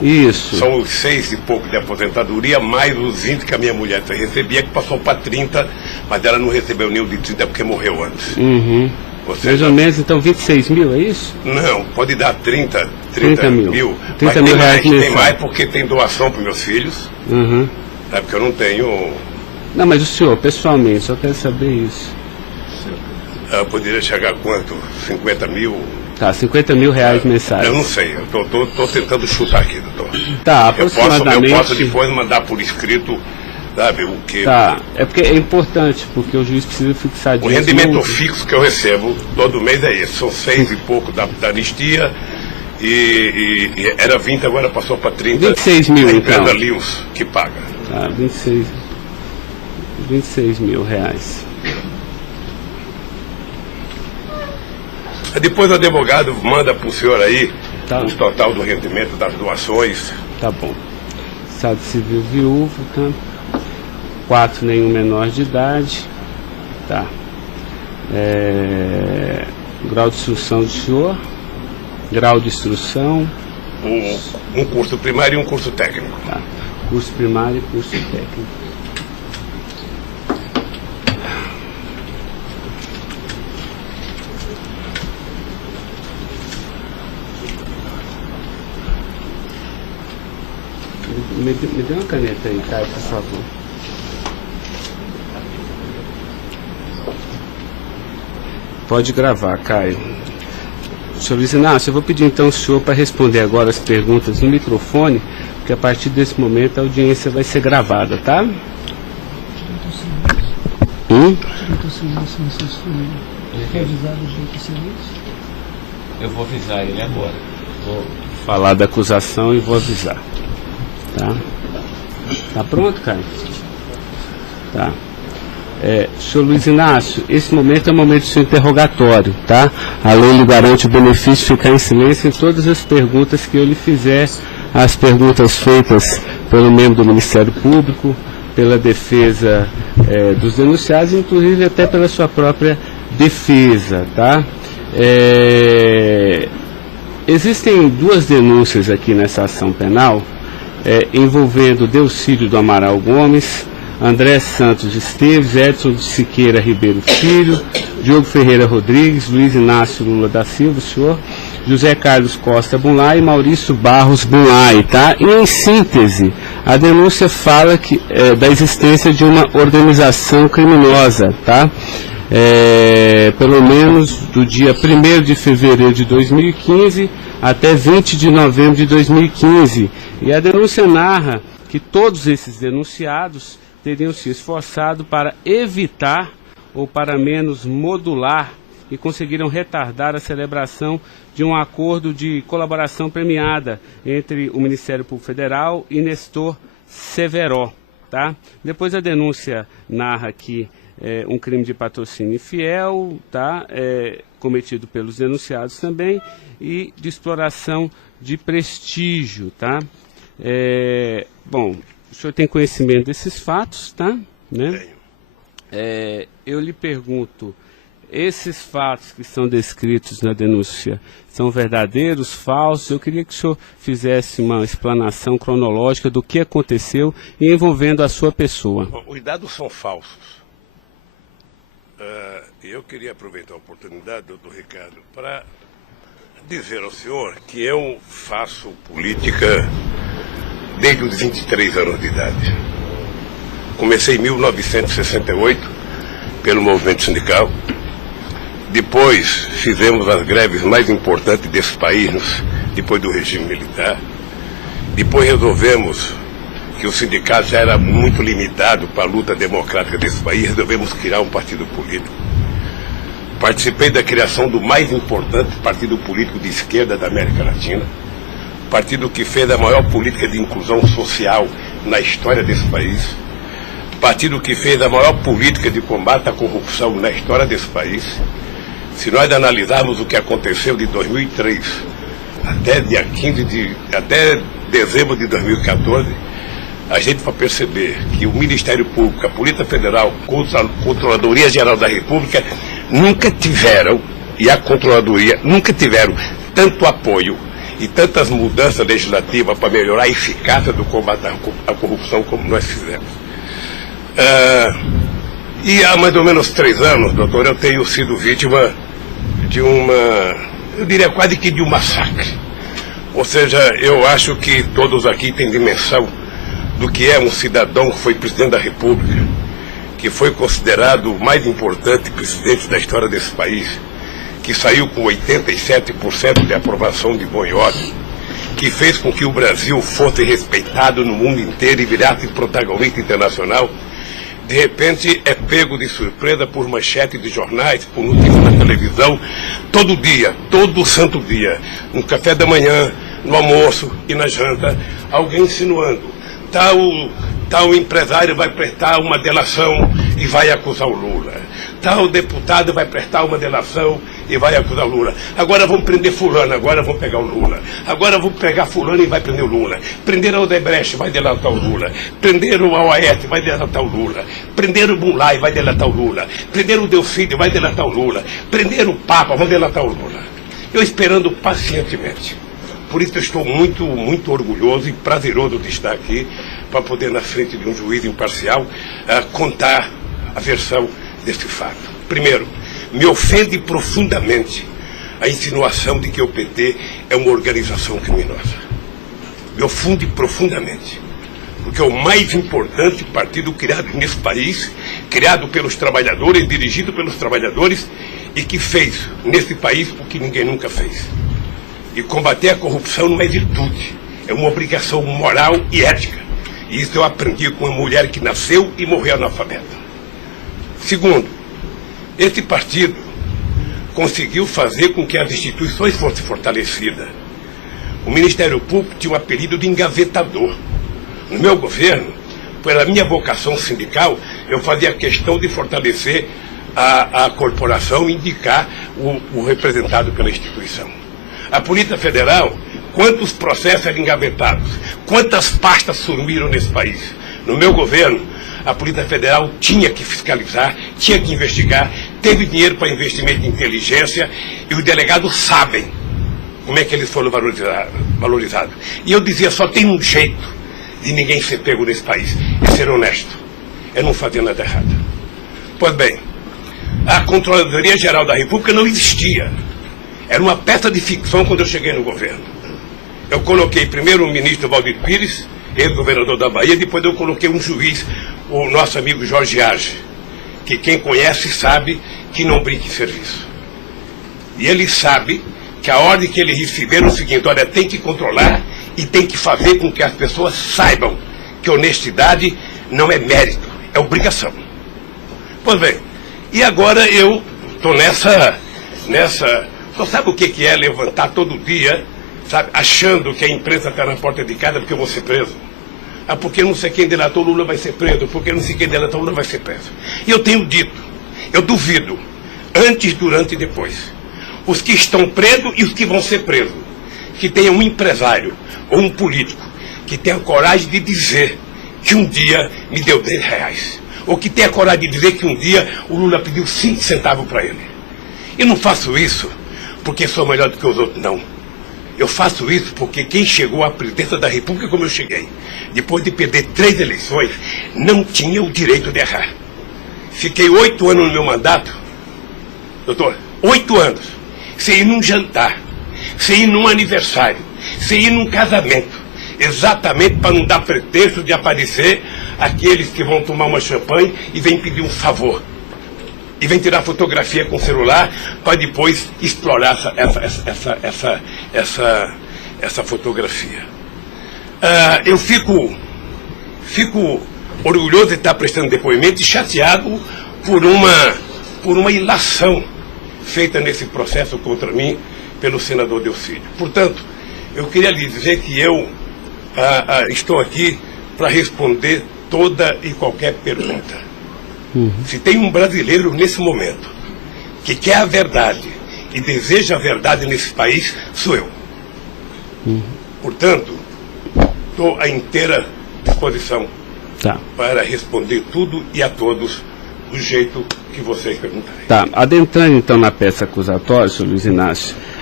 Isso. São os 6 e pouco de aposentadoria, mais os 20 que a minha mulher recebia, que passou para 30, mas ela não recebeu nenhum de 30 porque morreu antes. Uhum. Mais ou menos, então, 26 mil, é isso? Não, pode dar 30 mil. 30 mil reais mensais. Tem mais porque tem doação para meus filhos. Uhum. Porque eu não tenho... Não, mas o senhor, pessoalmente, só quero saber isso. Eu poderia chegar a quanto? 50 mil? Tá, 50 mil reais mensais. Eu não sei, eu tô tentando chutar aqui, doutor. Tá, aproximadamente... Eu posso depois mandar por escrito, sabe, o que... Tá, é porque é importante, porque o juiz precisa fixar disso. O rendimento fixo que eu recebo todo mês é esse, são 6 e pouco da anistia e era 20, agora passou para 30. 26 mil, a então. empresa Lewis que paga. Tá, 26 mil reais. Depois o advogado manda para o senhor aí Tá. o total do rendimento das doações. Tá bom. Estado civil viúvo, tá? 4, nenhum menor de idade. Tá. Grau de instrução do senhor. Grau de instrução. Um curso primário e um curso técnico. Tá. Curso primário e curso técnico. Me dê uma caneta aí, Caio, por favor. Pode gravar, Caio. Senhor Luiz Inácio, eu vou pedir então ao senhor para responder agora as perguntas no microfone, porque a partir desse momento a audiência vai ser gravada, tá? Eu vou avisar ele agora. Vou falar da acusação e vou avisar. Tá? Tá pronto, Caio? Tá. Senhor Luiz Inácio, esse momento é o momento do seu interrogatório, tá? A lei lhe garante o benefício de ficar em silêncio em todas as perguntas que eu lhe fizer, as perguntas feitas pelo membro do Ministério Público, pela defesa dos denunciados, inclusive até pela sua própria defesa, tá? Existem 2 denúncias aqui nessa ação penal, envolvendo Delcídio do Amaral Gomes, André Santos Esteves, Edson de Siqueira Ribeiro Filho, Diogo Ferreira Rodrigues, Luiz Inácio Lula da Silva, o senhor, José Carlos Costa Bunlai e Maurício Barros Bunlai, tá? E em síntese, a denúncia fala da existência de uma organização criminosa, tá? Pelo menos do dia 1º de fevereiro de 2015 até 20 de novembro de 2015. E a denúncia narra que todos esses denunciados teriam se esforçado para evitar ou para menos modular e conseguiram retardar a celebração de um acordo de colaboração premiada entre o Ministério Público Federal e Nestor Severo, tá? Depois a denúncia narra que um crime de patrocínio infiel, tá? Cometido pelos denunciados também, e de exploração de prestígio, tá? Bom, o senhor tem conhecimento desses fatos, tá? Né? Tenho. Eu lhe pergunto, esses fatos que são descritos na denúncia são verdadeiros, falsos? Eu queria que o senhor fizesse uma explanação cronológica do que aconteceu e envolvendo a sua pessoa. Os dados são falsos. Eu queria aproveitar a oportunidade, doutor Ricardo, para dizer ao senhor que eu faço política desde os 23 anos de idade. Comecei em 1968 pelo movimento sindical. Depois fizemos as greves mais importantes desse país, depois do regime militar. Depois resolvemos que o sindicato já era muito limitado para a luta democrática desse país, resolvemos criar um partido político. Participei da criação do mais importante partido político de esquerda da América Latina, partido que fez a maior política de inclusão social na história desse país, partido que fez a maior política de combate à corrupção na história desse país. Se nós analisarmos o que aconteceu de 2003 até dezembro de 2014, a gente vai perceber que o Ministério Público, a Polícia Federal, a Controladoria Geral da República nunca tiveram, e a Controladoria nunca tiveram tanto apoio e tantas mudanças legislativas para melhorar a eficácia do combate à corrupção como nós fizemos. E há mais ou menos 3 anos, doutor, eu tenho sido vítima de eu diria quase que de um massacre. Ou seja, eu acho que todos aqui têm dimensão do que é um cidadão que foi presidente da República, que foi considerado o mais importante presidente da história desse país, que saiu com 87% de aprovação de bom e ódio, que fez com que o Brasil fosse respeitado no mundo inteiro e virasse protagonista internacional. De repente é pego de surpresa por manchete de jornais, por notícias na televisão, todo dia, todo santo dia, no café da manhã, no almoço e na janta, alguém insinuando, tal empresário vai prestar uma delação e vai acusar o Lula. Tal deputado vai prestar uma delação e vai acusar o Lula. Agora vão prender fulano, agora vão pegar o Lula. Agora vão pegar fulano e vai prender o Lula. Prender o Odebrecht, vai delatar o Lula. Prender o Aoeste, vai delatar o Lula. Prender o Mulay, vai delatar o Lula. Prender o Delfídio, vai delatar o Lula. Prender o Papa, vai delatar o Lula. Eu esperando pacientemente. Por isso eu estou muito, muito orgulhoso e prazeroso de estar aqui para poder, na frente de um juiz imparcial, contar a versão desse fato. Primeiro, me ofende profundamente a insinuação de que o PT é uma organização criminosa. Me ofende profundamente, porque é o mais importante partido criado nesse país, criado pelos trabalhadores, dirigido pelos trabalhadores, e que fez nesse país o que ninguém nunca fez. E combater a corrupção não é virtude, é uma obrigação moral e ética. E isso eu aprendi com uma mulher que nasceu e morreu analfabeta. Segundo, esse partido conseguiu fazer com que as instituições fossem fortalecidas. O Ministério Público tinha um apelido de engavetador. No meu governo, pela minha vocação sindical, eu fazia questão de fortalecer a corporação e indicar o representado pela instituição. A Polícia Federal, quantos processos eram engavetados, quantas pastas sumiram nesse país. No meu governo, a Polícia Federal tinha que fiscalizar, tinha que investigar, teve dinheiro para investimento em inteligência e os delegados sabem como é que eles foram valorizados. E eu dizia, só tem um jeito de ninguém ser pego nesse país, é ser honesto, é não fazer nada errado. Pois bem, a Controladoria Geral da República não existia. Era uma peça de ficção quando eu cheguei no governo. Eu coloquei primeiro o ministro Valdir Pires, ex-governador da Bahia, depois eu coloquei um juiz, o nosso amigo Jorge Arge, que quem conhece sabe que não brinca em serviço. E ele sabe que a ordem que ele recebeu é o seguinte, olha, tem que controlar e tem que fazer com que as pessoas saibam que honestidade não é mérito, é obrigação. Pois bem, e agora eu estou nessa... Só sabe o que é levantar todo dia, sabe, achando que a imprensa está na porta de casa porque eu vou ser preso? Ah, porque não sei quem delatou Lula vai ser preso, porque não sei quem delatou Lula vai ser preso. E eu tenho dito, eu duvido, antes, durante e depois, os que estão presos e os que vão ser presos, que tenha um empresário ou um político que tenha coragem de dizer que um dia me deu R$10, ou que tenha coragem de dizer que um dia o Lula pediu 5 centavos para ele. Eu não faço isso porque sou melhor do que os outros, não. Eu faço isso porque quem chegou à presidência da República como eu cheguei, depois de perder 3 eleições, não tinha o direito de errar. Fiquei 8 anos no meu mandato, doutor, 8 anos, sem ir num jantar, sem ir num aniversário, sem ir num casamento, exatamente para não dar pretexto de aparecer aqueles que vão tomar uma champanhe e vêm pedir um favor. E vem tirar fotografia com o celular para depois explorar essa fotografia. Eu fico orgulhoso de estar prestando depoimento e chateado por uma ilação feita nesse processo contra mim pelo senador Delfídio. Portanto, eu queria lhe dizer que eu estou aqui para responder toda e qualquer pergunta. Se tem um brasileiro nesse momento que quer a verdade e deseja a verdade nesse país, sou eu. Portanto, estou à inteira disposição para responder tudo e a todos do jeito que vocês perguntarem. Tá, adentrando então na peça acusatória, senhor Luiz Inácio,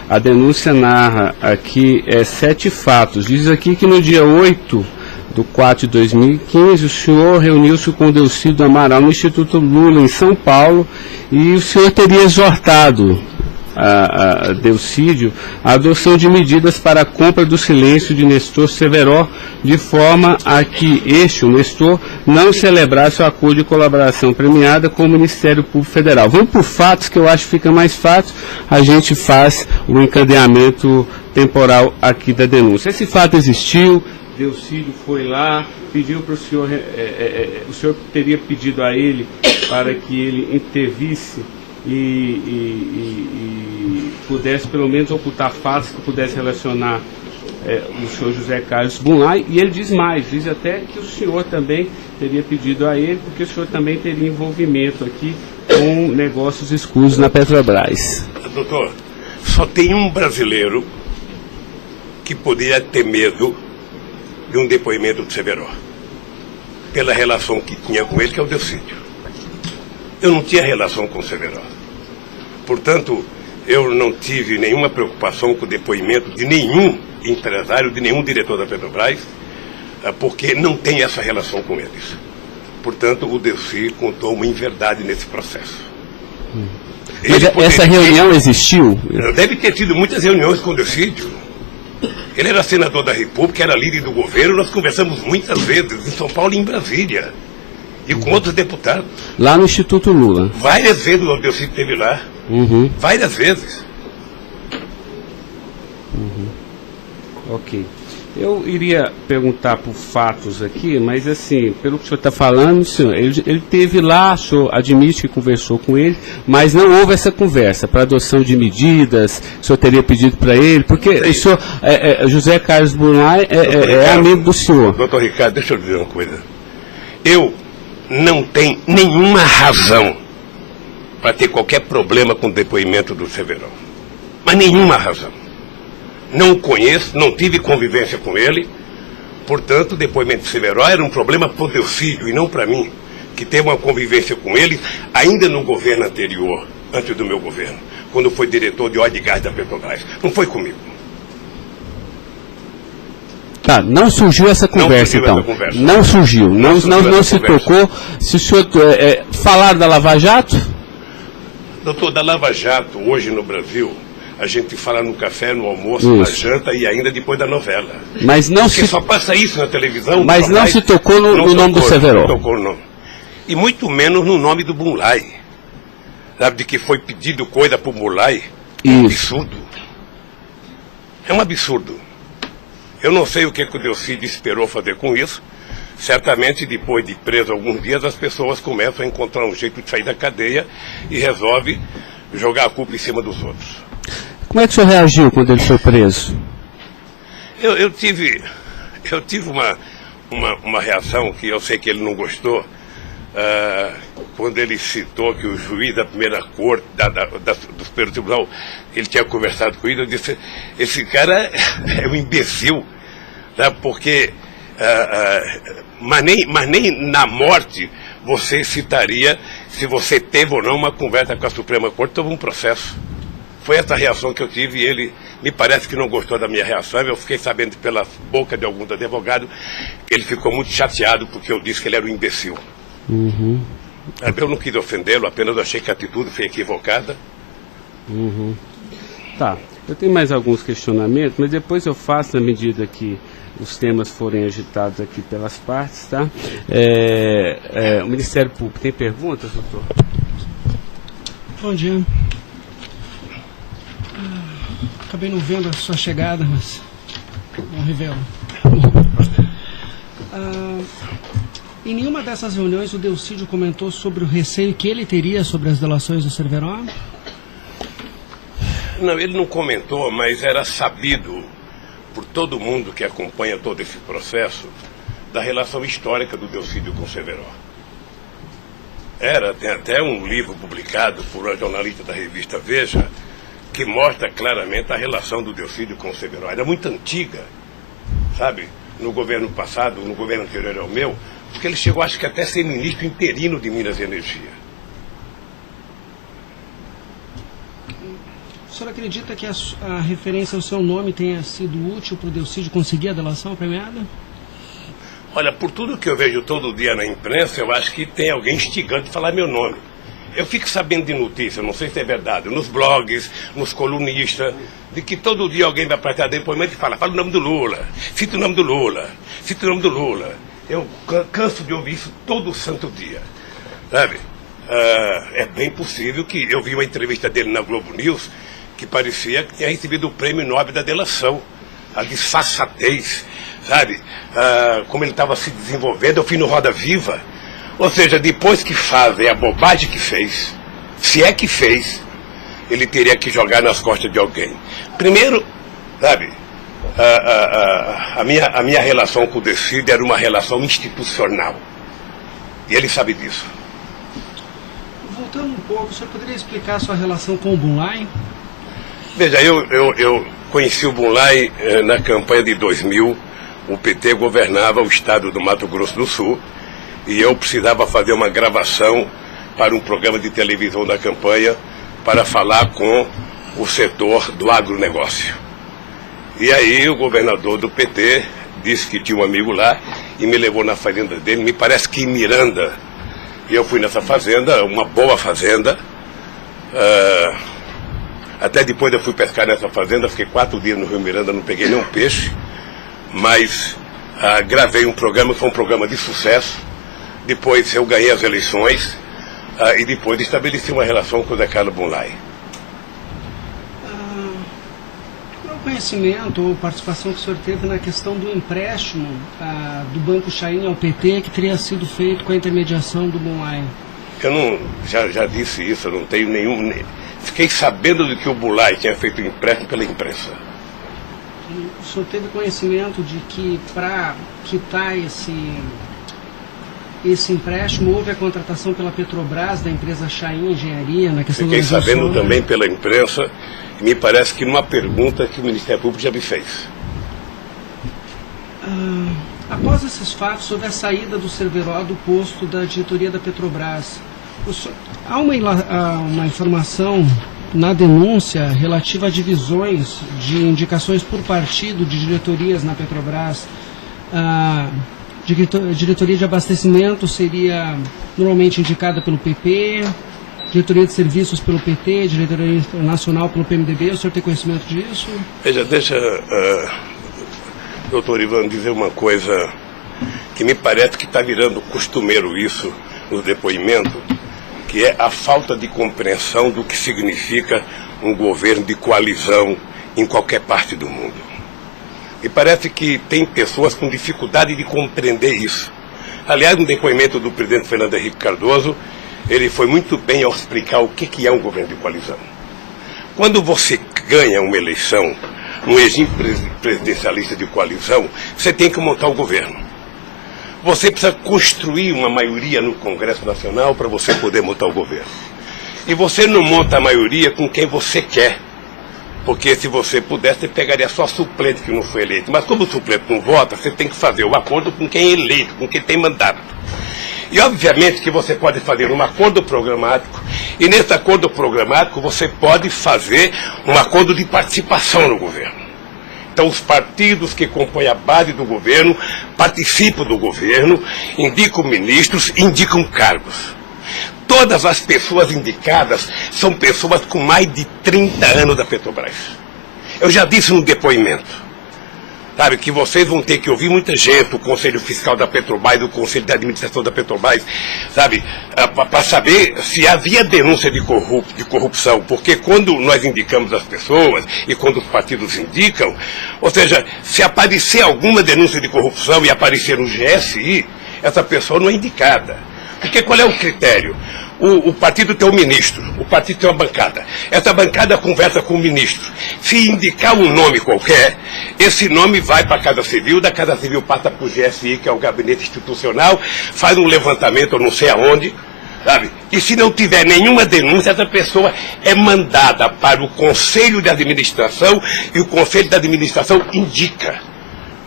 A denúncia narra aqui 7 fatos. Diz aqui que no dia 8/4/2015, o senhor reuniu-se com o Delcídio Amaral no Instituto Lula, em São Paulo, e o senhor teria exortado a Delcídio a adoção de medidas para a compra do silêncio de Nestor Severo, de forma a que o Nestor, não celebrasse o acordo de colaboração premiada com o Ministério Público Federal. Vamos por fatos, que eu acho que fica mais fácil, a gente faz o encadeamento temporal aqui da denúncia. Esse fato existiu, Delcídio foi lá, pediu para o senhor, o senhor teria pedido a ele para que ele intervisse e pudesse pelo menos ocultar fatos que pudesse relacionar o senhor José Carlos Bunlai, e ele diz mais, diz até que o senhor também teria pedido a ele, porque o senhor também teria envolvimento aqui com negócios escusos na Petrobras. Doutor, só tem um brasileiro que poderia ter medo de um depoimento do Severo, pela relação que tinha com ele, que é o Delcídio. Eu não tinha relação com o Severo. Portanto, eu não tive nenhuma preocupação com o depoimento de nenhum empresário, de nenhum diretor da Petrobras, porque não tem essa relação com eles. Portanto, o Delcídio contou uma inverdade nesse processo. Mas essa reunião existiu? Deve ter tido muitas reuniões com o Delcídio. Ele era senador da República, era líder do governo, nós conversamos muitas vezes, em São Paulo e em Brasília, e com outros deputados. Lá no Instituto Lula? Várias vezes o Delcídio esteve lá. Várias vezes. Ok. Eu iria perguntar por fatos aqui, mas assim, pelo que o senhor está falando, senhor, ele teve lá, o senhor admite que conversou com ele, mas não houve essa conversa para adoção de medidas, o senhor teria pedido para ele, porque o senhor, José Carlos Bunlai é amigo do senhor. Doutor Ricardo, deixa eu dizer uma coisa. Eu não tenho nenhuma razão para ter qualquer problema com o depoimento do Severo. Mas nenhuma razão. Não o conheço, não tive convivência com ele, portanto, o depoimento do Severo era um problema para o Delcídio e não para mim, que teve uma convivência com ele ainda no governo anterior, antes do meu governo, quando foi diretor de óleo e gás da Petrobras. Não foi comigo. Tá, não surgiu essa conversa, então. Não surgiu, não se tocou. Se o senhor falaram da Lava Jato? Doutor, da Lava Jato, hoje no Brasil, a gente fala no café, no almoço, na janta e ainda depois da novela. Mas não porque só passa isso na televisão. Mas não se tocou no nome do Severo. Não tocou no nome. E muito menos no nome do Bunlai. Sabe, de que foi pedido coisa para o Bunlai? É um absurdo. É um absurdo. Eu não sei o que o Delcídio esperou fazer com isso. Certamente, depois de preso alguns dias, as pessoas começam a encontrar um jeito de sair da cadeia e resolve jogar a culpa em cima dos outros. Como é que o senhor reagiu quando ele foi preso? Eu tive uma reação que eu sei que ele não gostou, quando ele citou que o juiz da primeira corte, do Superior Tribunal, ele tinha conversado com ele. Eu disse, esse cara é um imbecil, tá? Porque mas nem na morte você citaria se você teve ou não uma conversa com a Suprema Corte sobre um processo. Foi essa reação que eu tive e ele me parece que não gostou da minha reação. Eu fiquei sabendo pela boca de alguns advogados que ele ficou muito chateado porque eu disse que ele era um imbecil. Eu não quis ofendê-lo, apenas achei que a atitude foi equivocada. Tá, eu tenho mais alguns questionamentos, mas depois eu faço na medida que os temas forem agitados aqui pelas partes, tá? O Ministério Público tem perguntas, doutor? Bom dia. Acabei não vendo a sua chegada, mas não revelo. Em nenhuma dessas reuniões o Delcídio comentou sobre o receio que ele teria sobre as delações do Severo? Não, ele não comentou, mas era sabido por todo mundo que acompanha todo esse processo da relação histórica do Delcídio com o Severo. Tem até um livro publicado por uma jornalista da revista Veja que mostra claramente a relação do Delcídio com o Severo. Era muito antiga, sabe? No governo passado, no governo anterior ao meu, porque ele chegou, acho que até a ser ministro interino de Minas e Energia. O senhor acredita que a referência ao seu nome tenha sido útil para o Delcídio conseguir a delação premiada? Olha, por tudo que eu vejo todo dia na imprensa, eu acho que tem alguém instigando a falar meu nome. Eu fico sabendo de notícias, não sei se é verdade, nos blogs, nos colunistas, de que todo dia alguém vai prestar depoimento e fala o nome do Lula, cita o nome do Lula, cita o nome do Lula. Eu canso de ouvir isso todo santo dia, sabe? É bem possível que eu vi uma entrevista dele na Globo News que parecia que tinha recebido o prêmio Nobel da delação, a disfarçatez, sabe? Como ele estava se desenvolvendo, eu fui no Roda Viva. Ou seja, depois que fazem a bobagem que fez, se é que fez, ele teria que jogar nas costas de alguém. Primeiro, sabe, a minha relação com o Delcídio era uma relação institucional. E ele sabe disso. Voltando um pouco, o senhor poderia explicar a sua relação com o Bunlai? Veja, eu conheci o Bunlai na campanha de 2000. O PT governava o estado do Mato Grosso do Sul e eu precisava fazer uma gravação para um programa de televisão da campanha para falar com o setor do agronegócio. E aí o governador do PT disse que tinha um amigo lá e me levou na fazenda dele, me parece que em Miranda. E eu fui nessa fazenda, uma boa fazenda. Até depois eu fui pescar nessa fazenda, fiquei 4 dias no Rio Miranda, não peguei nenhum peixe. Mas gravei um programa, foi um programa de sucesso. Depois eu ganhei as eleições e depois estabeleci uma relação com o Zé Carlos Bunlai. Qual o conhecimento ou participação que o senhor teve na questão do empréstimo do Banco Chain ao PT que teria sido feito com a intermediação do Bunlai? Eu não, já disse isso, eu não tenho nenhum... Fiquei sabendo de que o Bunlai tinha feito um empréstimo pela imprensa. O senhor teve conhecimento de que para quitar esse empréstimo houve a contratação pela Petrobras da empresa Chain Engenharia na questão Fiquei do sabendo também pela imprensa e me parece que numa pergunta que o Ministério Público já me fez. Após esses fatos, sobre a saída do Cerveró do posto da diretoria da Petrobras, há uma informação na denúncia relativa a divisões de indicações por partido de diretorias na Petrobras. A diretoria de abastecimento seria normalmente indicada pelo PP, diretoria de serviços pelo PT, diretoria nacional pelo PMDB. O senhor tem conhecimento disso? Veja, deixa, doutor Ivan, dizer uma coisa que me parece que está virando costumeiro isso no depoimento, que é a falta de compreensão do que significa um governo de coalizão em qualquer parte do mundo. E parece que tem pessoas com dificuldade de compreender isso. Aliás, no depoimento do presidente Fernando Henrique Cardoso, ele foi muito bem ao explicar o que é um governo de coalizão. Quando você ganha uma eleição, um regime presidencialista de coalizão, você tem que montar o governo. Você precisa construir uma maioria no Congresso Nacional para você poder montar o governo. E você não monta a maioria com quem você quer. Porque se você pudesse, você pegaria só suplente que não foi eleito. Mas como o suplente não vota, você tem que fazer o acordo com quem é eleito, com quem tem mandato. E obviamente que você pode fazer um acordo programático, e nesse acordo programático você pode fazer um acordo de participação no governo. Então os partidos que compõem a base do governo participam do governo, indicam ministros, indicam cargos. Todas as pessoas indicadas são pessoas com mais de 30 anos da Petrobras. Eu já disse no depoimento, sabe, que vocês vão ter que ouvir muita gente, o Conselho Fiscal da Petrobras, o Conselho de Administração da Petrobras, sabe, para saber se havia denúncia de corrupção, porque quando nós indicamos as pessoas e quando os partidos indicam, ou seja, se aparecer alguma denúncia de corrupção e aparecer no GSI, essa pessoa não é indicada. Porque qual é o critério? O partido tem um ministro, o partido tem uma bancada. Essa bancada conversa com o ministro. Se indicar um nome qualquer, esse nome vai para a Casa Civil, da Casa Civil passa para o GSI, que é o Gabinete Institucional, faz um levantamento, eu não sei aonde, sabe? E se não tiver nenhuma denúncia, essa pessoa é mandada para o Conselho de Administração e o Conselho de Administração indica.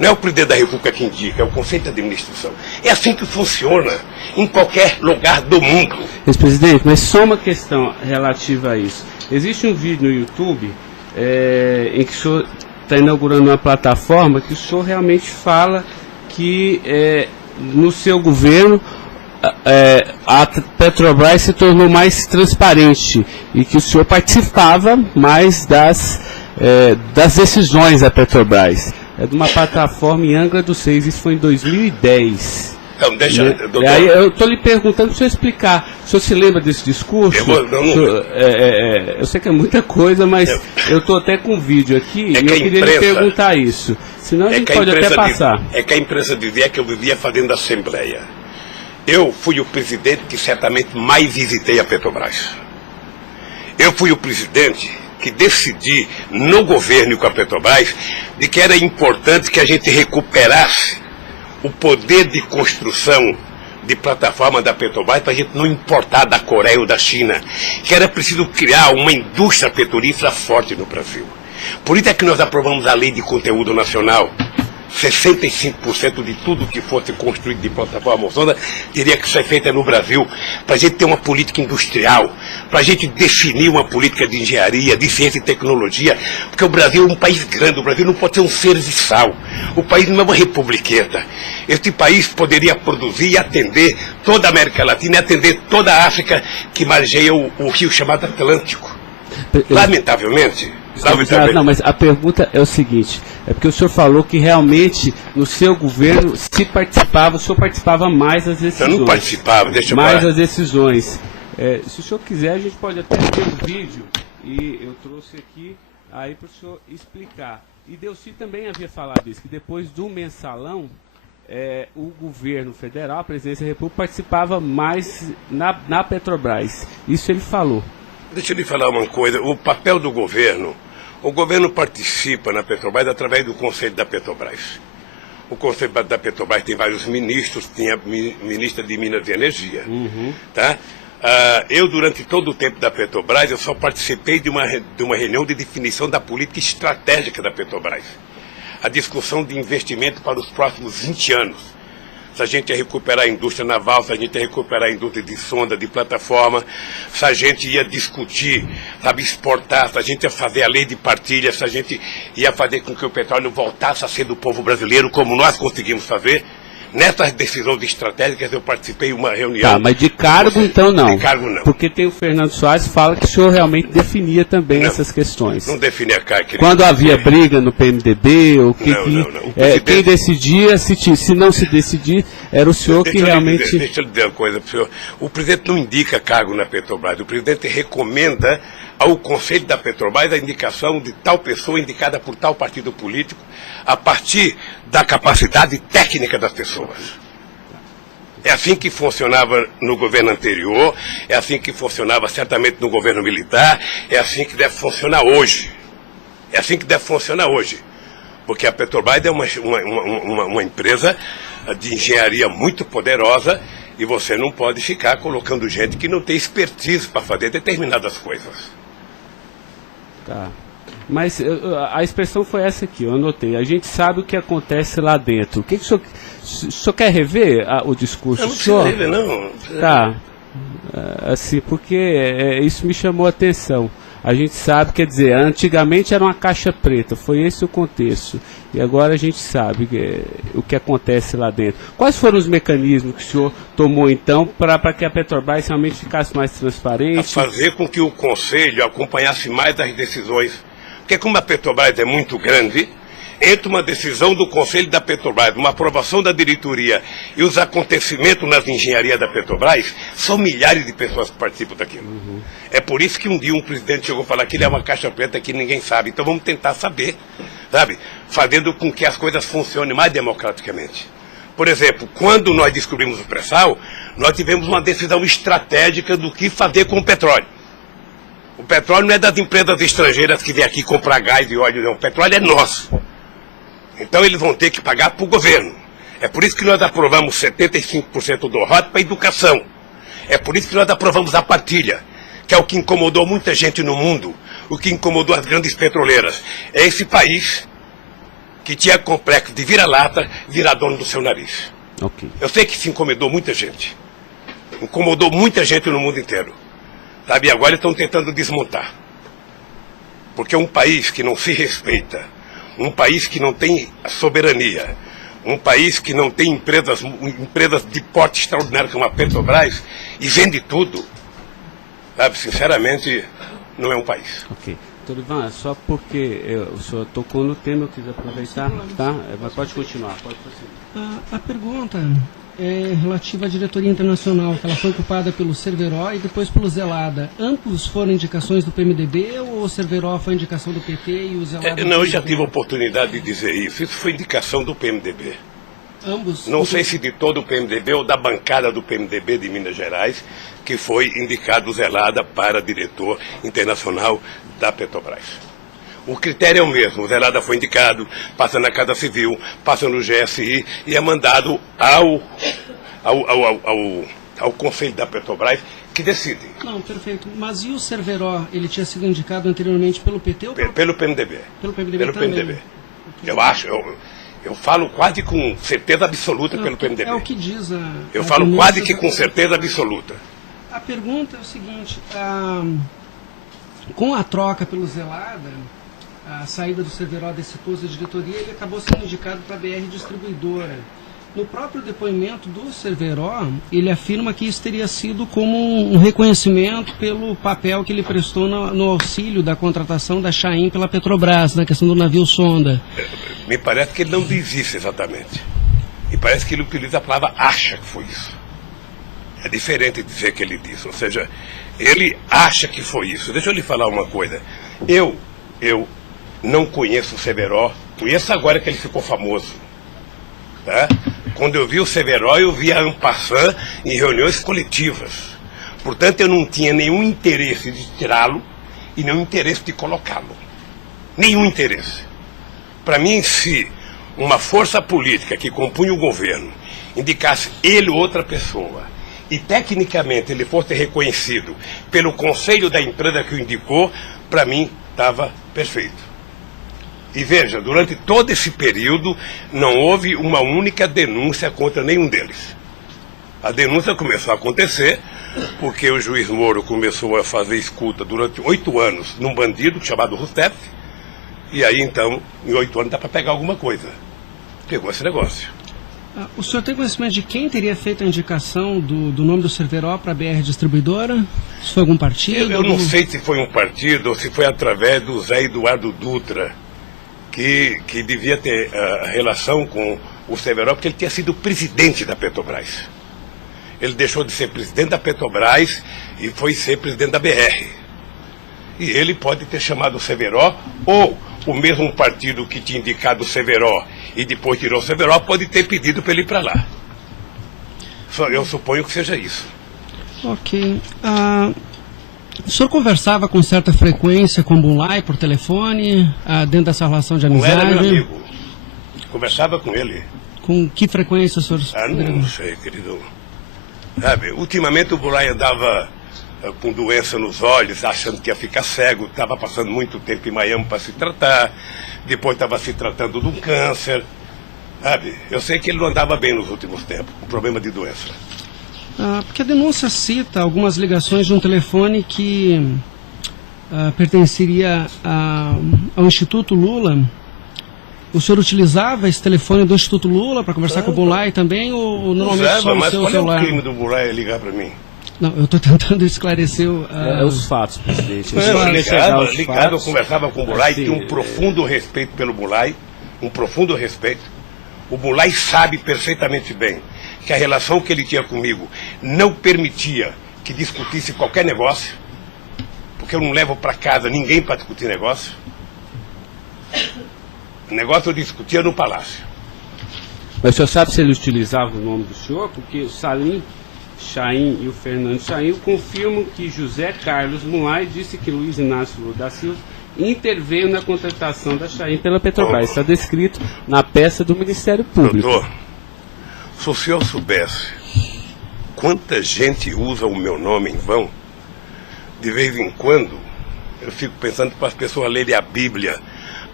Não é o presidente da República que indica, é o Conselho de Administração. É assim que funciona em qualquer lugar do mundo. Ex-presidente, mas só uma questão relativa a isso. Existe um vídeo no YouTube em que o senhor está inaugurando uma plataforma que o senhor realmente fala que no seu governo a Petrobras se tornou mais transparente e que o senhor participava mais das decisões da Petrobras. É de uma plataforma em Angra dos Reis, isso foi em 2010. Então, deixa, doutor. Aí eu estou lhe perguntando para o senhor explicar. O senhor se lembra desse discurso? Eu sei que é muita coisa, mas eu estou até com um vídeo aqui e eu queria lhe perguntar isso. Senão a gente pode até passar. É que a imprensa dizia que eu vivia fazendo assembleia. Eu fui o presidente que certamente mais visitei a Petrobras. Eu fui o presidente que decidi no governo e com a Petrobras de que era importante que a gente recuperasse o poder de construção de plataforma da Petrobras para a gente não importar da Coreia ou da China, que era preciso criar uma indústria petrolífera forte no Brasil. Por isso é que nós aprovamos a Lei de Conteúdo Nacional. 65% de tudo que fosse construído de plataforma sonda teria que ser feita no Brasil, para a gente ter uma política industrial, para a gente definir uma política de engenharia, de ciência e tecnologia, porque o Brasil é um país grande, o Brasil não pode ser um serviçal, o país não é uma republiqueta. Este país poderia produzir e atender toda a América Latina e atender toda a África que margeia o rio chamado Atlântico. Lamentavelmente. Não, mas a pergunta é o seguinte, é porque o senhor falou que realmente no seu governo se participava, o senhor participava mais das decisões. Eu não participava, deixa eu mais falar. das decisões. Se o senhor quiser, a gente pode até ter um vídeo, e eu trouxe aqui aí para o senhor explicar. E Delcy também havia falado isso, que depois do mensalão, o governo federal, a presidência da República, participava mais na Petrobras. Isso ele falou. Deixa eu lhe falar uma coisa, o papel do governo, o governo participa na Petrobras através do Conselho da Petrobras. O Conselho da Petrobras tem vários ministros, tinha ministra de Minas e Energia. Tá? Eu, durante todo o tempo da Petrobras, eu só participei de uma reunião de definição da política estratégica da Petrobras. A discussão de investimento para os próximos 20 anos. Se a gente ia recuperar a indústria naval, se a gente ia recuperar a indústria de sonda, de plataforma, se a gente ia discutir, sabe, exportar, se a gente ia fazer a lei de partilha, se a gente ia fazer com que o petróleo voltasse a ser do povo brasileiro, como nós conseguimos fazer. Nessas decisões estratégicas eu participei de uma reunião. Tá, mas de cargo então não. De cargo não. Porque tem o Fernando Soares que fala que o senhor realmente definia também essas questões. Não definia cargo. Quando havia briga no PMDB, ou quem decidia, se não se decidir, era o senhor que realmente... Deixa eu lhe dizer uma coisa para o senhor. O presidente não indica cargo na Petrobras. O presidente recomenda ao Conselho da Petrobras a indicação de tal pessoa indicada por tal partido político a partir da capacidade técnica das pessoas. É assim que funcionava no governo anterior, é assim que funcionava certamente no governo militar, é assim que deve funcionar hoje. É assim que deve funcionar hoje. Porque a Petrobras é uma empresa de engenharia muito poderosa e você não pode ficar colocando gente que não tem expertise para fazer determinadas coisas. Tá. Mas a expressão foi essa aqui, eu anotei. A gente sabe o que acontece lá dentro. O que o senhor quer rever o discurso? Eu não preciso rever, não. Tá. Assim, porque isso me chamou a atenção. A gente sabe, quer dizer, antigamente era uma caixa preta, foi esse o contexto. E agora a gente sabe o que acontece lá dentro. Quais foram os mecanismos que o senhor tomou, então, para que a Petrobras realmente ficasse mais transparente? A fazer com que o Conselho acompanhasse mais as decisões. Porque como a Petrobras é muito grande, entre uma decisão do Conselho da Petrobras, uma aprovação da diretoria e os acontecimentos nas engenharias da Petrobras, são milhares de pessoas que participam daquilo. É por isso que um dia um presidente chegou a falar que ele é uma caixa preta que ninguém sabe. Então vamos tentar saber, sabe? Fazendo com que as coisas funcionem mais democraticamente. Por exemplo, quando nós descobrimos o pré-sal, nós tivemos uma decisão estratégica do que fazer com o petróleo. O petróleo não é das empresas estrangeiras que vêm aqui comprar gás e óleo, não. O petróleo é nosso. Então eles vão ter que pagar para o governo. É por isso que nós aprovamos 75% do ROT para a educação. É por isso que nós aprovamos a partilha, que é o que incomodou muita gente no mundo, o que incomodou as grandes petroleiras. É esse país que tinha complexo de vira-lata, virar dono do seu nariz. Ok. Eu sei que isso incomodou muita gente. Incomodou muita gente no mundo inteiro. Sabe, e agora estão tentando desmontar. Porque um país que não se respeita, um país que não tem soberania, um país que não tem empresas de porte extraordinário como a Petrobras e vende tudo, sabe, sinceramente, não é um país. Ok. Doutor Ivan, só porque o senhor tocou no tema, eu quis aproveitar, tá? Mas pode continuar, pode prosseguir. A pergunta é relativa à diretoria internacional, que ela foi ocupada pelo Cerveró e depois pelo Zelada. Ambos foram indicações do PMDB ou o Cerveró foi indicação do PT e o Zelada... Não, eu já tive a oportunidade de dizer isso. Isso foi indicação do PMDB. Ambos? Não sei se de todo o PMDB ou da bancada do PMDB de Minas Gerais, que foi indicado o Zelada para diretor internacional da Petrobras. O critério é o mesmo. O Zelada foi indicado, passa na Casa Civil, passa no GSI e é mandado ao Conselho da Petrobras, que decide. Não, perfeito. Mas e o Cerveró? Ele tinha sido indicado anteriormente pelo PT ou pelo PMDB? Pelo PMDB pelo também. PMDB. Eu acho, eu falo quase com certeza absoluta pelo PMDB. É o que diz a... Eu falo quase que com certeza absoluta. A pergunta é o seguinte, com a troca pelo Zelada, a saída do Cerveró desse posto de diretoria, ele acabou sendo indicado para a BR Distribuidora. No próprio depoimento do Cerveró, ele afirma que isso teria sido como um reconhecimento pelo papel que ele prestou no auxílio da contratação da Chain pela Petrobras, na questão do navio sonda. Me parece que ele não diz isso exatamente. Me parece que ele utiliza a palavra acha que foi isso. É diferente de dizer que ele disse. Ou seja, ele acha que foi isso. Deixa eu lhe falar uma coisa. Eu não conheço o Cerveró. Conheço agora que ele ficou famoso. Tá? Quando eu vi o Cerveró, eu vi a en passant em reuniões coletivas. Portanto, eu não tinha nenhum interesse de tirá-lo e nenhum interesse de colocá-lo. Nenhum interesse. Para mim, se uma força política que compunha o governo indicasse ele ou outra pessoa e tecnicamente ele fosse reconhecido pelo conselho da empresa que o indicou, para mim estava perfeito. E veja, durante todo esse período não houve uma única denúncia contra nenhum deles. A denúncia começou a acontecer porque o juiz Moro começou a fazer escuta durante 8 anos num bandido chamado Rousseff, e aí então, em 8 anos dá para pegar alguma coisa. Pegou esse negócio. O senhor tem conhecimento de quem teria feito a indicação do nome do Cerveró para a BR Distribuidora? Se foi algum partido? Eu não sei se foi um partido ou se foi através do Zé Eduardo Dutra, que devia ter relação com o Cerveró, porque ele tinha sido presidente da Petrobras. Ele deixou de ser presidente da Petrobras e foi ser presidente da BR. E ele pode ter chamado o Cerveró, ou o mesmo partido que tinha indicado o Cerveró e depois tirou o Cerveró pode ter pedido para ele ir para lá. Eu suponho que seja isso. Ok. O senhor conversava com certa frequência com o Bunlai por telefone, dentro dessa relação de amizade? Não era meu amigo. Conversava com ele. Com que frequência o senhor... Não sei, querido. Sabe, ultimamente o Bunlai andava com doença nos olhos, achando que ia ficar cego, estava passando muito tempo em Miami para se tratar, depois estava se tratando de um câncer, sabe? Eu sei que ele não andava bem nos últimos tempos, com problema de doença. Porque a denúncia cita algumas ligações de um telefone que pertenceria ao Instituto Lula. O senhor utilizava esse telefone do Instituto Lula para conversar com o Bunlai também, ou normalmente só o seu celular? Mas qual é o crime do Bunlai ligar para mim? Não, eu estou tentando esclarecer os fatos, presidente. Eu conversava com o Bunlai, tinha um profundo respeito pelo Bunlai, um profundo respeito. O Bunlai sabe perfeitamente bem que a relação que ele tinha comigo não permitia que discutisse qualquer negócio, porque eu não levo para casa ninguém para discutir negócio. O negócio eu discutia no palácio. Mas o senhor sabe se ele utilizava o nome do senhor? Porque o Salim Chain e o Fernando Chain confirmam que José Carlos Bunlai disse que Luiz Inácio Lula da Silva interveio na contratação da Chain pela Petrobras. Está descrito na peça do Ministério Público. Doutor, se o senhor soubesse quanta gente usa o meu nome em vão, de vez em quando eu fico pensando para as pessoas lerem a Bíblia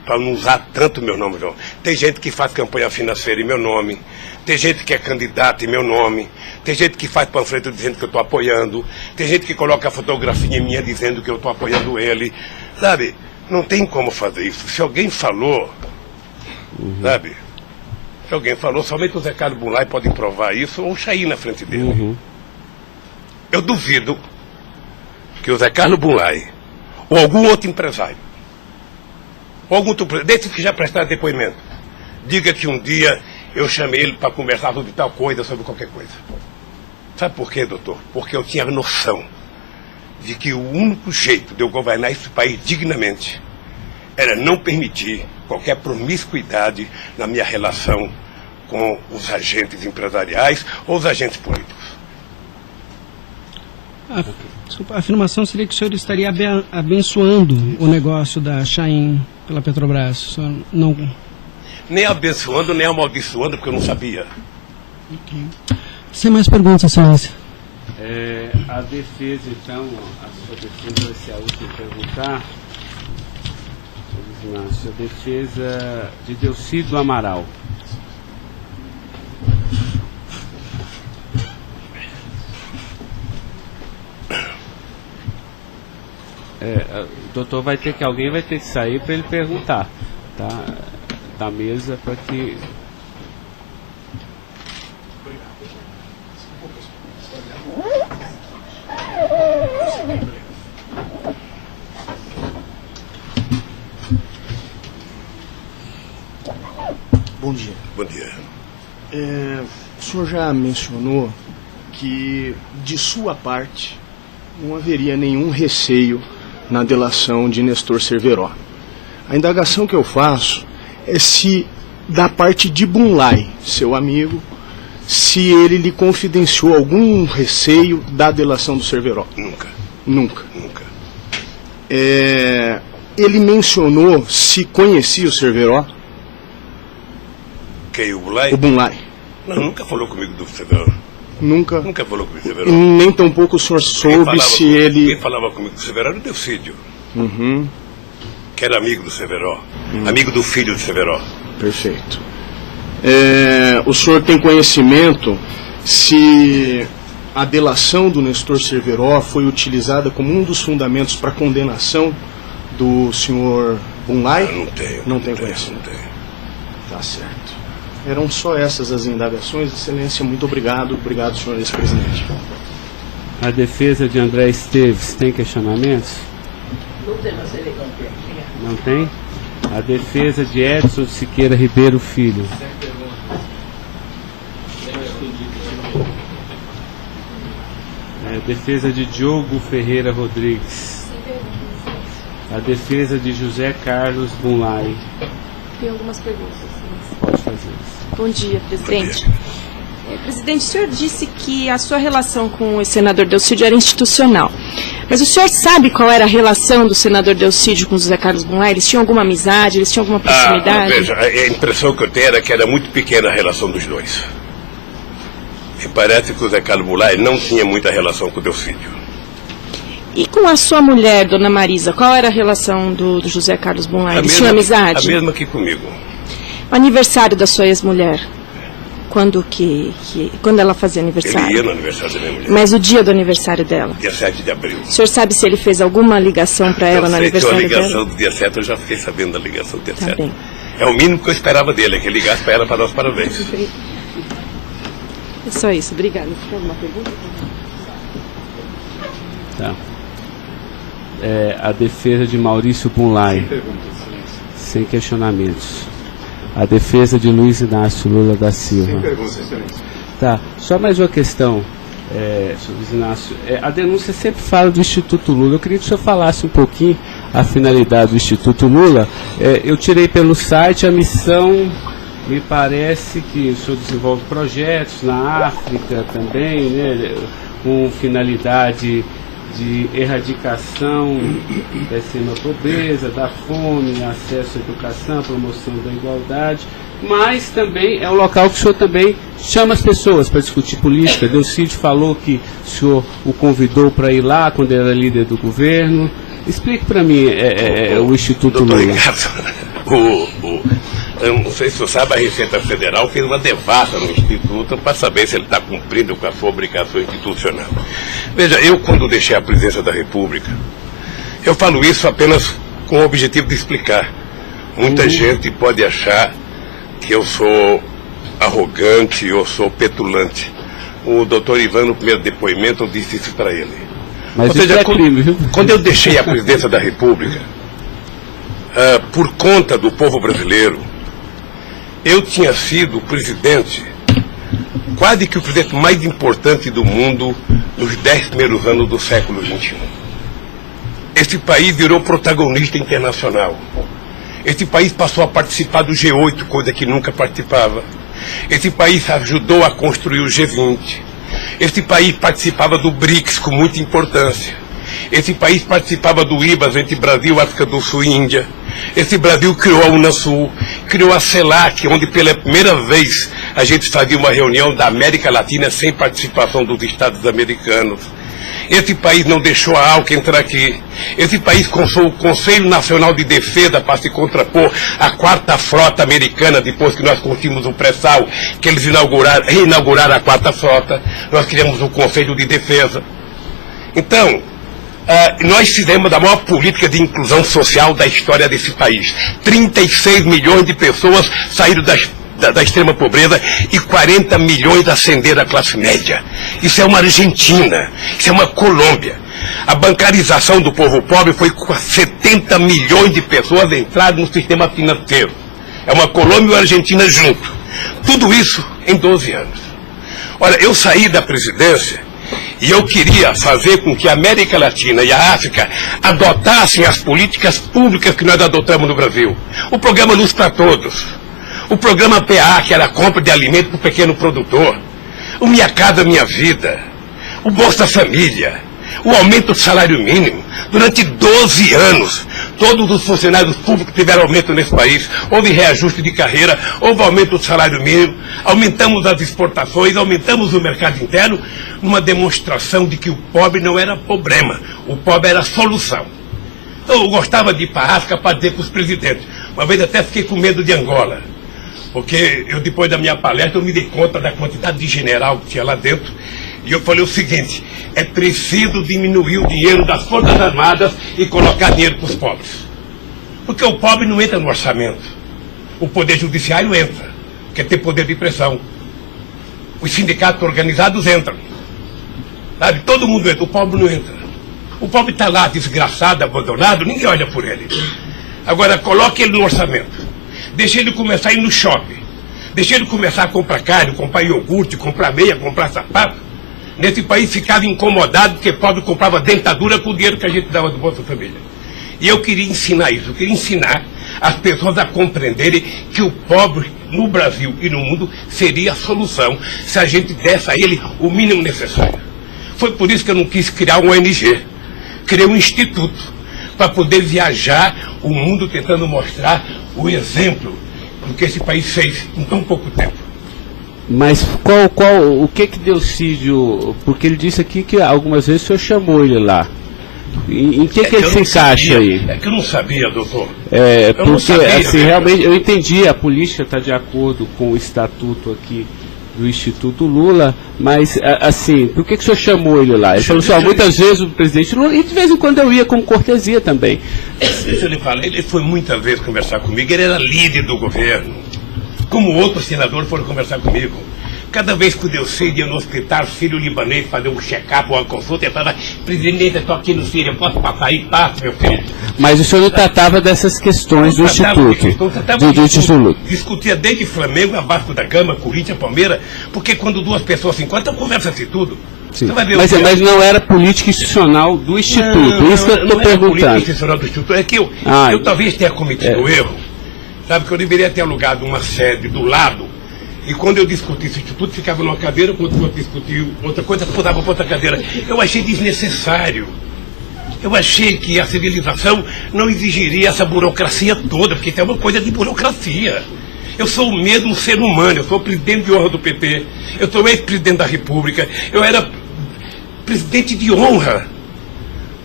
para não usar tanto meu nome, não. Tem gente que faz campanha financeira em meu nome, tem gente que é candidato em meu nome, tem gente que faz panfleto dizendo que eu estou apoiando, tem gente que coloca a fotografia minha dizendo que eu estou apoiando ele, sabe? Não tem como fazer isso. Se alguém falou, sabe? Se alguém falou, somente o Zé Carlos Bunlai pode provar isso, ou o Chaí na frente dele. Eu duvido que o Zé Carlos Bunlai, ou algum outro empresário, ou algum outro, desses que já prestaram depoimento, diga que um dia eu chamei ele para conversar sobre tal coisa, sobre qualquer coisa. Sabe por quê, doutor? Porque eu tinha noção de que o único jeito de eu governar esse país dignamente era não permitir qualquer promiscuidade na minha relação com os agentes empresariais ou os agentes políticos. Desculpa, a afirmação seria que o senhor estaria abençoando o negócio da Chaim pela Petrobras. O senhor não... Nem abençoando, nem amaldiçoando, porque eu não sabia. Sem mais perguntas, excelência. A defesa, então, a sua defesa vai ser a última a perguntar. A defesa de Delcídio Amaral. O doutor alguém vai ter que sair para ele perguntar, tá? Da mesa para que... Bom dia. Bom dia. O senhor já mencionou que, de sua parte, não haveria nenhum receio na delação de Nestor Cerveró. A indagação que eu faço é se, da parte de Bunlai, seu amigo, se ele lhe confidenciou algum receio da delação do Cerveró. Nunca. Nunca. Nunca. Ele mencionou se conhecia o Cerveró? Quem, o Bunlai? O Bunlai. Não, nunca falou comigo do Cerveró. Nunca? Nunca falou comigo do Cerveró. Nem tampouco o senhor soube se ele... Quem falava comigo do Cerveró era o Delcídio. Que era amigo do Cerveró. Amigo do filho do Cerveró. Perfeito. O senhor tem conhecimento se a delação do Nestor Cerveró foi utilizada como um dos fundamentos para a condenação do senhor Bunlai? Não tenho. Não tem conhecimento. Não tenho. Tá certo. Eram só essas as indagações. Excelência, muito obrigado. Obrigado, senhor ex-presidente. A defesa de André Esteves tem questionamentos? Não tem? A defesa de Edson Siqueira Ribeiro Filho. A defesa de Diogo Ferreira Rodrigues. A defesa de José Carlos Bunlai. Tem algumas perguntas. Pode fazer isso. Bom dia, presidente. Presidente, o senhor disse que a sua relação com o senador Delcídio era institucional. Mas o senhor sabe qual era a relação do senador Delcídio com o José Carlos Bunlai? Eles tinham alguma amizade? Eles tinham alguma proximidade? Veja, a impressão que eu tenho era que era muito pequena a relação dos dois. E parece que o José Carlos Bunlai não tinha muita relação com o Delcídio. E com a sua mulher, dona Marisa, qual era a relação do José Carlos Bunlai? Eles tinham amizade? A mesma que comigo. O aniversário da sua ex-mulher? Quando ela fazia aniversário? Ele ia no aniversário da minha mulher. Mas o dia do aniversário dela? Dia 7 de abril. O senhor sabe se ele fez alguma ligação para ela no aniversário dela? A ligação do dia 7, eu já fiquei sabendo da ligação do dia 7. Bem. É o mínimo que eu esperava dele, é que ele ligasse para ela para dar os parabéns. É só isso, obrigada. Tem alguma pergunta? Tá. A defesa de Maurício Bunlai. Sem questionamentos. A defesa de Luiz Inácio Lula da Silva. Sem perguntas, excelência. Tá, só mais uma questão, senhor Luiz Inácio. A denúncia sempre fala do Instituto Lula. Eu queria que o senhor falasse um pouquinho a finalidade do Instituto Lula. Eu tirei pelo site a missão, me parece que o senhor desenvolve projetos na África também, né, com finalidade de erradicação da extrema pobreza, da fome, acesso à educação, promoção da igualdade, mas também é um local que o senhor também chama as pessoas para discutir política. Delcídio falou que o senhor o convidou para ir lá quando era líder do governo. Explique para mim o Instituto Doutor Lula. Ricardo, Eu não sei se você sabe, a Receita Federal fez uma devassa no Instituto para saber se ele está cumprindo com a sua obrigação institucional. Veja, eu quando deixei a presidência da República, eu falo isso apenas com o objetivo de explicar. Muita gente pode achar que eu sou arrogante, eu sou petulante. O doutor Ivan, no primeiro depoimento, eu disse isso para ele. Mas isso é crime, viu? Quando eu deixei a presidência da República, por conta do povo brasileiro, eu tinha sido o presidente, quase que o presidente mais importante do mundo nos 10 primeiros anos do século XXI. Este país virou protagonista internacional. Este país passou a participar do G8, coisa que nunca participava. Este país ajudou a construir o G20. Este país participava do BRICS com muita importância. Esse país participava do IBAS entre Brasil, África do Sul e Índia. Esse Brasil criou a Unasul, criou a CELAC, onde pela primeira vez a gente fazia uma reunião da América Latina sem participação dos Estados americanos. Esse país não deixou a ALCA entrar aqui. Esse país consultou o Conselho Nacional de Defesa para se contrapor à 4ª Frota Americana, depois que nós conseguimos o pré-sal, que eles reinauguraram a 4ª Frota. Nós criamos o Conselho de Defesa. Então, nós fizemos a maior política de inclusão social da história desse país. 36 milhões de pessoas saíram da extrema pobreza e 40 milhões ascenderam à classe média. Isso é uma Argentina, isso é uma Colômbia. A bancarização do povo pobre foi com 70 milhões de pessoas entraram no sistema financeiro. É uma Colômbia e uma Argentina junto. Tudo isso em 12 anos. Olha, eu saí da presidência e eu queria fazer com que a América Latina e a África adotassem as políticas públicas que nós adotamos no Brasil. O programa Luz para Todos. O programa PA, que era a compra de alimento para o pequeno produtor. O Minha Casa Minha Vida. O Bolsa Família. O aumento do salário mínimo. Durante 12 anos, todos os funcionários públicos tiveram aumento nesse país. Houve reajuste de carreira, houve aumento do salário mínimo. Aumentamos as exportações, aumentamos o mercado interno, numa demonstração de que o pobre não era problema. O pobre era a solução. Eu gostava de ir para a África para dizer para os presidentes. Uma vez até fiquei com medo de Angola. Porque eu, depois da minha palestra, eu me dei conta da quantidade de general que tinha lá dentro. E eu falei o seguinte, é preciso diminuir o dinheiro das Forças Armadas e colocar dinheiro para os pobres. Porque o pobre não entra no orçamento. O Poder Judiciário entra, quer ter poder de pressão. Os sindicatos organizados entram. Sabe? Todo mundo entra, o pobre não entra. O pobre está lá, desgraçado, abandonado, ninguém olha por ele. Agora, coloque ele no orçamento. Deixa ele começar a ir no shopping. Deixa ele começar a comprar carne, comprar iogurte, comprar meia, comprar sapato. Nesse país ficava incomodado porque pobre comprava dentadura com o dinheiro que a gente dava do Bolsa Família. E eu queria ensinar isso. Eu queria ensinar as pessoas a compreenderem que o pobre no Brasil e no mundo seria a solução se a gente desse a ele o mínimo necessário. Foi por isso que eu não quis criar uma ONG. Criei um instituto para poder viajar o mundo tentando mostrar o exemplo do que esse país fez em tão pouco tempo. Mas o que Delcídio, porque ele disse aqui que algumas vezes o senhor chamou ele lá. Em que ele se encaixa aí? É que eu não sabia, doutor. Porque assim, realmente eu entendi, a política está de acordo com o estatuto aqui do Instituto Lula, mas assim, por que o senhor chamou ele lá? Ele falou assim, muitas vezes o presidente Lula, e de vez em quando eu ia com cortesia também. Deixa eu lhe falar, ele foi muitas vezes conversar comigo, ele era líder do governo, como outros senadores foram conversar comigo. Cada vez que o Delcídio ia no hospital, filho libanês, fazer um check-up ou uma consulta, ele falava, presidente, eu estou aqui no Síria, posso passar aí? Passa, meu filho. Mas o senhor não tratava dessas questões do Instituto? Do Instituto. Discutia desde Flamengo a Vasco da Gama, Corinthians, Palmeiras, porque quando duas pessoas se encontram, conversa-se tudo. Sim. Mas não era política institucional do Instituto, isso que eu estou perguntando. Não era política institucional do Instituto, é que eu talvez tenha cometido o erro, sabe, que eu deveria ter alugado uma sede do lado. E quando eu discuti esse instituto, ficava numa cadeira, quando eu discutia outra coisa, mudava para outra cadeira. Eu achei desnecessário. Eu achei que a civilização não exigiria essa burocracia toda, porque isso é uma coisa de burocracia. Eu sou o mesmo ser humano, eu sou presidente de honra do PT, eu sou ex-presidente da República, eu era presidente de honra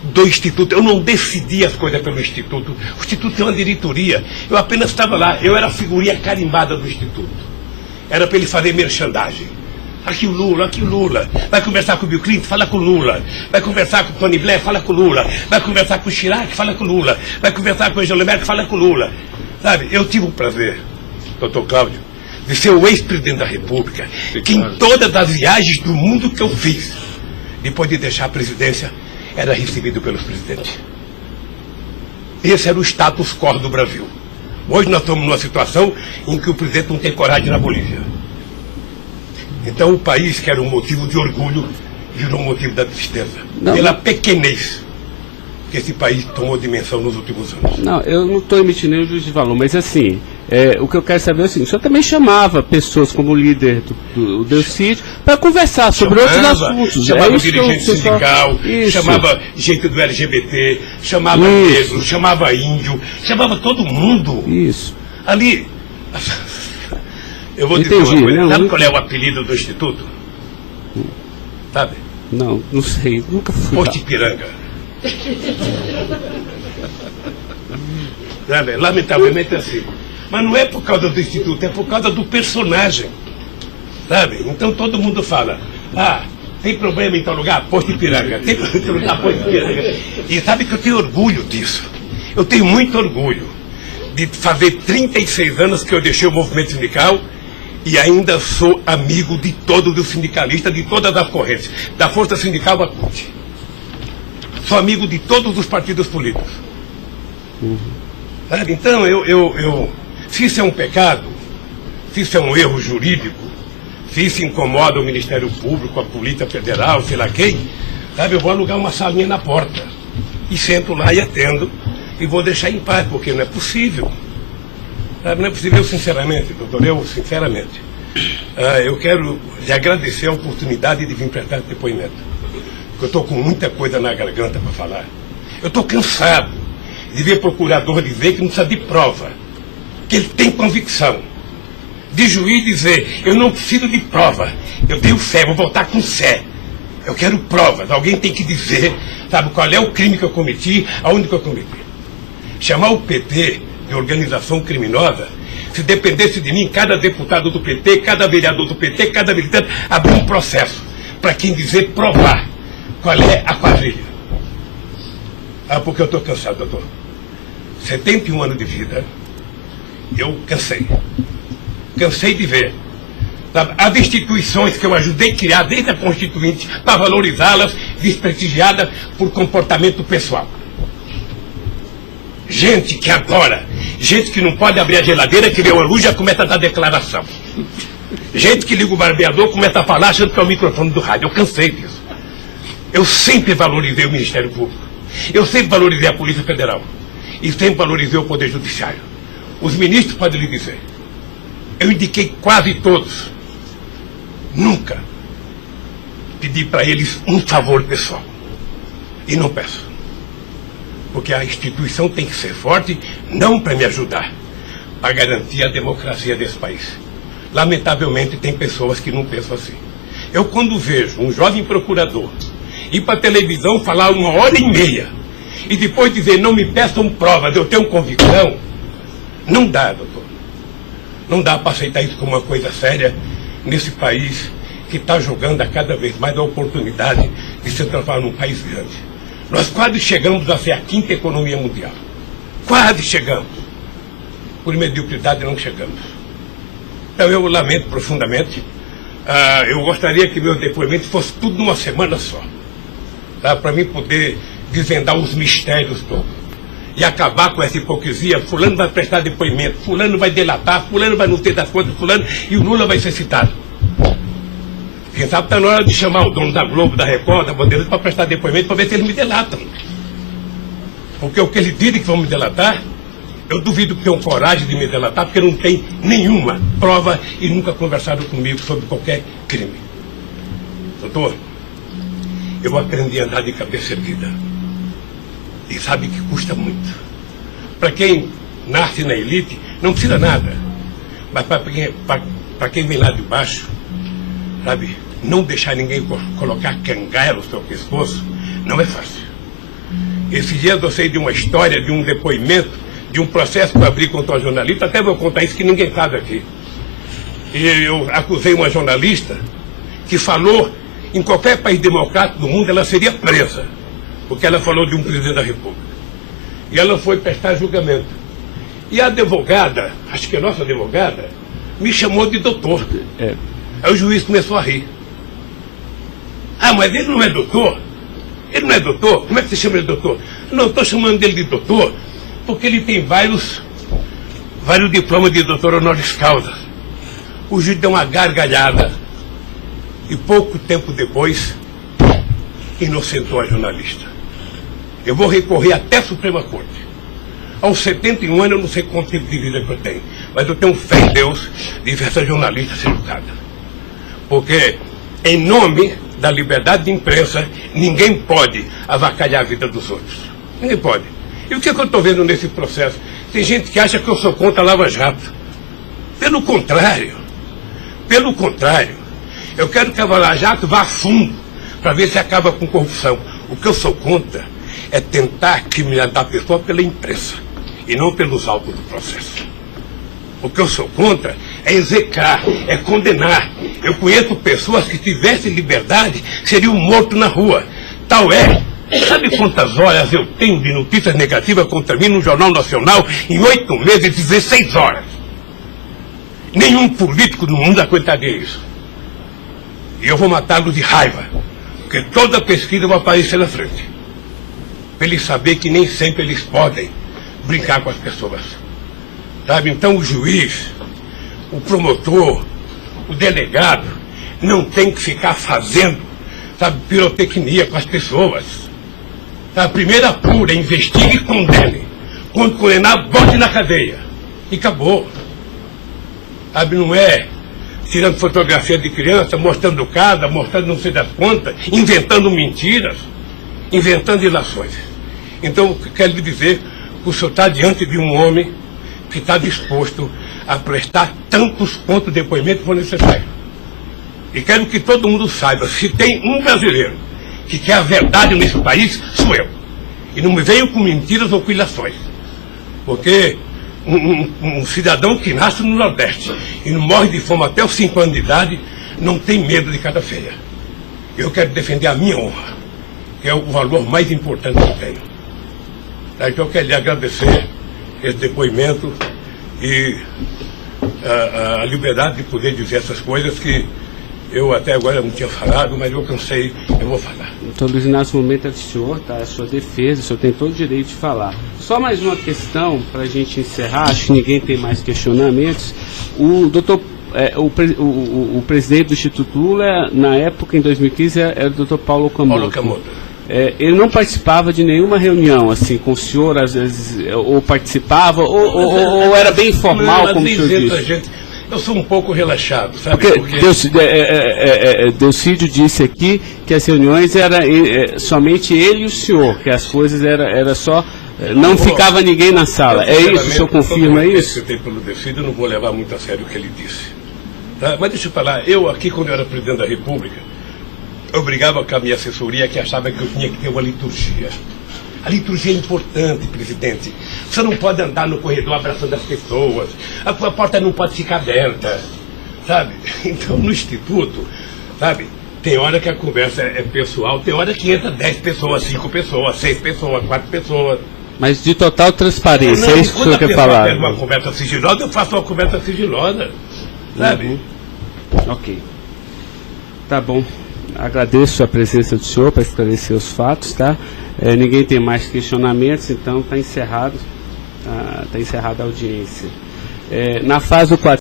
do Instituto. Eu não decidi as coisas pelo Instituto. O Instituto é uma diretoria. Eu apenas estava lá. Eu era a figurinha carimbada do Instituto. Era para ele fazer merchandising. Aqui o Lula. Vai conversar com o Bill Clinton, fala com o Lula. Vai conversar com o Tony Blair, fala com o Lula. Vai conversar com o Chirac, fala com o Lula. Vai conversar com o Angela Merkel, fala com o Lula. Sabe, eu tive o prazer, doutor Cláudio, de ser o ex-presidente da República, que em todas as viagens do mundo que eu fiz, depois de deixar a presidência, era recebido pelos presidentes. Esse era o status quo do Brasil. Hoje nós estamos numa situação em que o presidente não tem coragem na Bolívia. Então o país, que era um motivo de orgulho, virou um motivo da tristeza. Pela pequenez que esse país tomou dimensão nos últimos anos. Não, eu não estou emitindo nenhum juízo de valor, mas assim, o que eu quero saber é o seguinte: o senhor também chamava pessoas como o líder do Delcídio para conversar sobre outros assuntos. Chamava dirigente sindical, chamava gente do LGBT, chamava negro, chamava índio, chamava todo mundo. Isso. Ali, eu vou dizer uma coisa, sabe qual é o apelido do Instituto? Sabe? Não sei, nunca fui. Posto Ipiranga. Lamentavelmente é assim. Mas não é por causa do Instituto, é por causa do personagem. Sabe? Então todo mundo fala: tem problema em tal lugar? Posto Ipiranga. Tem problema em tal lugar? Posto Ipiranga. E sabe que eu tenho orgulho disso. Eu tenho muito orgulho de fazer 36 anos que eu deixei o movimento sindical e ainda sou amigo de todos os sindicalistas, de todas as correntes, da Força Sindical à CUT. Sou amigo de todos os partidos políticos. Então, se isso é um pecado, se isso é um erro jurídico, se isso incomoda o Ministério Público, a Polícia Federal, sei lá quem, eu vou alugar uma salinha na porta. E sento lá e atendo, e vou deixar em paz, porque não é possível. Não é possível, sinceramente, doutor, sinceramente. Eu quero lhe agradecer a oportunidade de vir prestar esse depoimento. Eu estou com muita coisa na garganta para falar. Eu estou cansado de ver procurador dizer que não precisa de prova, que ele tem convicção. De juiz dizer: eu não preciso de prova, eu tenho fé, vou voltar com fé. Eu quero provas, alguém tem que dizer, qual é o crime que eu cometi, aonde que eu cometi. Chamar o PT de organização criminosa, se dependesse de mim, cada deputado do PT, cada vereador do PT, cada militante, abrir um processo para quem dizer provar qual é a quadrilha. Porque eu estou cansado, doutor. 71 anos de vida, eu cansei. Cansei de ver as instituições que eu ajudei a criar desde a Constituinte, para valorizá-las, desprestigiadas por comportamento pessoal. Gente que adora, gente que não pode abrir a geladeira, que vê uma luz e já começa a dar declaração. Gente que liga o barbeador, começa a falar achando que é o microfone do rádio. Eu cansei disso. Eu sempre valorizei o Ministério Público. Eu sempre valorizei a Polícia Federal. E sempre valorizei o Poder Judiciário. Os ministros podem lhe dizer. Eu indiquei quase todos. Nunca pedi para eles um favor pessoal. E não peço. Porque a instituição tem que ser forte, não para me ajudar, para garantir a democracia desse país. Lamentavelmente, tem pessoas que não pensam assim. Eu, quando vejo um jovem procurador ir para a televisão falar 1h30 e depois dizer: não me peçam provas, eu tenho convicção, não dá, doutor. Não dá para aceitar isso como uma coisa séria nesse país que está jogando a cada vez mais a oportunidade de se transformar num país grande. Nós quase chegamos a ser a 5ª economia mundial. Quase chegamos. Por mediocridade não chegamos. Então eu lamento profundamente. Eu gostaria que meu depoimento fosse tudo numa semana só. Para mim poder desvendar os mistérios todos. E acabar com essa hipocrisia: fulano vai prestar depoimento, fulano vai delatar, fulano vai não ter das contas, fulano, e o Lula vai ser citado. Quem sabe está na hora de chamar o dono da Globo, da Record, da Bandeirantes para prestar depoimento, para ver se eles me delatam. Porque o que eles dizem que vão me delatar, eu duvido que tenham coragem de me delatar, porque não tem nenhuma prova e nunca conversaram comigo sobre qualquer crime. Doutor, eu aprendi a andar de cabeça erguida. E sabe que custa muito. Para quem nasce na elite, não precisa nada. Mas para quem vem lá de baixo, não deixar ninguém colocar cangaia no seu pescoço, não é fácil. Esse dia eu sei de uma história, de um depoimento, de um processo que eu abri contra uma jornalista, até vou contar isso que ninguém sabe aqui. E eu acusei uma jornalista que falou, em qualquer país democrático do mundo, ela seria presa, porque ela falou de um presidente da República. E ela foi prestar julgamento. E a advogada, acho que a nossa advogada, me chamou de doutor. Aí o juiz começou a rir. Ah, mas ele não é doutor? Ele não é doutor? Como é que você chama ele de doutor? Não, estou chamando ele de doutor porque ele tem vários diplomas de doutor honoris causa. O juiz deu uma gargalhada e pouco tempo depois inocentou a jornalista. Eu vou recorrer até a Suprema Corte. Aos 71 anos eu não sei quanto tempo de vida que eu tenho, mas eu tenho fé em Deus de ver essa jornalista ser educada. Porque, em nome da liberdade de imprensa, ninguém pode avacalhar a vida dos outros. Ninguém pode. E o que eu estou vendo nesse processo? Tem gente que acha que eu sou contra a Lava Jato. Pelo contrário, eu quero que a Lava Jato vá a fundo para ver se acaba com corrupção. O que eu sou contra é tentar criminalizar a pessoa pela imprensa e não pelos autos do processo. O que eu sou contra é execrar, é condenar. Eu conheço pessoas que tivessem liberdade seriam mortos na rua. Tal é. Sabe quantas horas eu tenho de notícias negativas contra mim no Jornal Nacional em 8 meses, 16 horas? Nenhum político no mundo aguentaria isso. E eu vou matá-lo de raiva, porque toda pesquisa vai aparecer na frente. Para eles saberem que nem sempre eles podem brincar com as pessoas. Sabe? Então o juiz, o promotor, o delegado, não tem que ficar fazendo, sabe, pirotecnia com as pessoas. A primeira apura, investigue e condene. Quando condenar, bote na cadeia. E acabou. Sabe, não é tirando fotografia de criança, mostrando casa, mostrando não sei das quantas, inventando mentiras, inventando ilações. Então, eu quero lhe dizer que o senhor está diante de um homem que está disposto a prestar tantos quanto depoimentos for necessário. E quero que todo mundo saiba, se tem um brasileiro que quer a verdade nesse país, sou eu. E não me venham com mentiras ou com ilações. Porque um cidadão que nasce no Nordeste e não morre de fome até os 5 anos de idade, não tem medo de cara feia. Eu quero defender a minha honra, que é o valor mais importante que eu tenho. Então eu quero lhe agradecer esse depoimento e a liberdade de poder dizer essas coisas que eu até agora não tinha falado, mas eu cansei, eu vou falar. Doutor Luiz Inácio, o momento é do senhor, tá? É a sua defesa, o senhor tem todo o direito de falar. Só mais uma questão para a gente encerrar, acho que ninguém tem mais questionamentos. O presidente do Instituto Lula, na época, em 2015, era o doutor Paulo Camoto. Ele não participava de nenhuma reunião, assim, com o senhor, às vezes, ou participava, ou era bem informal, como o senhor disse? Eu sou um pouco relaxado, sabe? Porque Delcídio disse aqui que as reuniões eram somente ele e o senhor, que as coisas era só... Não ficava ninguém na sala. É isso? O senhor confirma isso? Eu tenho pelo Delcídio, eu não vou levar muito a sério o que ele disse. Tá? Mas deixa eu falar, eu aqui, quando eu era presidente da República, eu brigava com a minha assessoria que achava que eu tinha que ter uma liturgia. A liturgia é importante, presidente. Você não pode andar no corredor abraçando as pessoas. A porta não pode ficar aberta, sabe? Então, no Instituto, sabe, tem hora que a conversa é pessoal, tem hora que entra 10 pessoas, 5 pessoas, 6 pessoas, 4 pessoas. Mas de total transparência, é isso que o senhor quer falar? Quando uma conversa sigilosa, eu faço uma conversa sigilosa, sabe? Ok. Tá bom. Agradeço a presença do senhor para esclarecer os fatos, tá? Ninguém tem mais questionamentos, então está encerrado a audiência. Na fase do